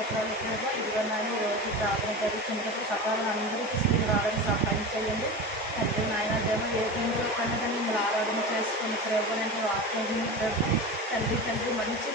స్తోత్రాలు ప్రభా. ఇదిగో నాయన ఈరోజు ప్రార్థన జరుగుతున్నప్పుడు సకాలం అందరికీ స్త్రీలు రావడానికి సహాయం చేయండి తండ్రి. నాయన దేవం ఏ టైంలో కన్నా కానీ మిమ్మల్ని ఆరాధన చేసుకుని ప్రభు అంటే వాక్యం ప్రభు తండ్రి మంచి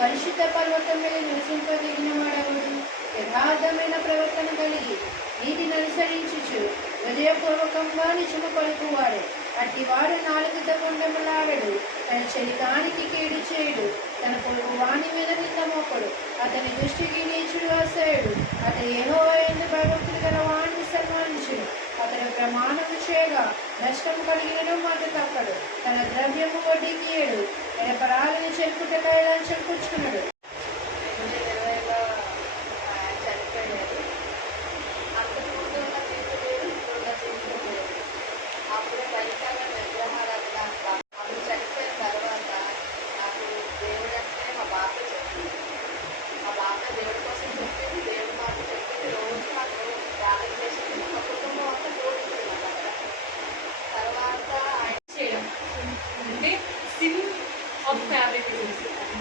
పరిశుద్ధ పర్వతం మీద నివసింపదగిన వాడవుడు యథార్థమైన ప్రవర్తన కలిగి నీతిని అనుసరించుచు హృదయపూర్వకంగా నిజము పలుకువాడు. అట్టివాడు నాలుగుతో కొండములాడడు, తన చెలికానికి కీడు చేయడు, తన పొరుగు వాణి మీద నింద మోపడు. అతని దృష్టికి నీచుడు అసహ్యుడు. అతని యెహోవా యందు భయభక్తులు గల వాణ్ణి సన్మానించును. అతడు ప్రమాణము చేయగా నష్టం కలిగినను మాట తప్పడు. తన ద్రవ్యము వడ్డీకి ఇయ్యడు. నిరపరాధిని చెప్పుటకై లంచం పుచ్చుకున్నాడు.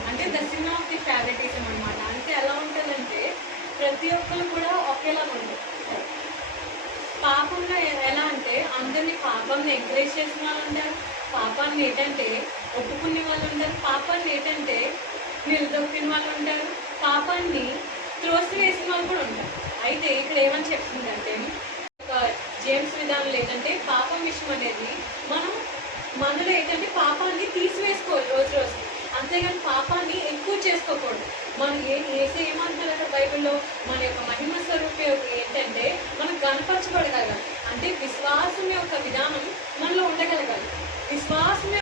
అంటే the sin of the favouritism అనమాట. అంటే ఎలా ఉంటుందంటే ప్రతి ఒక్కరు కూడా ఒకేలా ఉంటుంది. పాపంలో ఎలా అంటే అందరినీ పాపాన్ని ఎంకరేజ్ చేసిన వాళ్ళు ఉంటారు, పాపాన్ని ఏంటంటే ఒప్పుకునే వాళ్ళు ఉంటారు, పాపాన్ని ఏంటంటే నిలదొక్కిన వాళ్ళు ఉంటారు, పాపాన్ని త్రోసివేసిన వాళ్ళు కూడా ఉంటారు. అయితే ఇక్కడ ఏమని చెప్తుందంటే జేమ్స్ విధానంలో ఏంటంటే పాపం విషయం అనేది మనలో ఏంటంటే పాపాన్ని తీసివేసుకోవాలి రోజు రోజు, అంతేగాని పాపాన్ని ఎక్కువ చేసుకోకూడదు. మనం ఏమంటారు అక్కడ బైబిల్లో మన యొక్క మహిమ స్వరూపి ఏంటంటే మనం కనపరచబడగలగాలి. అంటే విశ్వాసం యొక్క విధానం మనలో ఉండగలగాలి. విశ్వాసం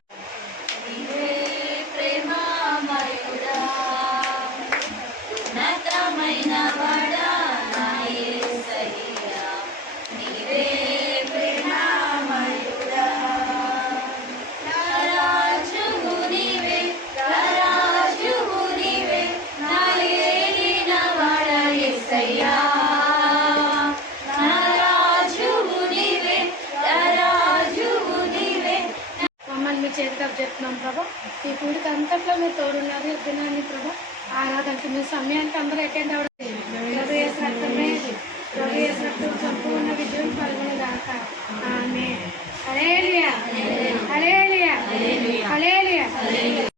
రాజు నీవే చేతికి చెప్తున్నాం ప్రభా. ఈ కూడికి అంతట్లో మీరు తోడున్నారు దినాన్ని ప్రభా. ఆరాధనకి మీ సమయానికి అందరూ అటెండ్ అవ్వడం రక్తం సంపూర్ణ విజయం కలుగునుగాక. ఆమేన్. హల్లెలూయా హల్లెలూయా హల్లెలూయా.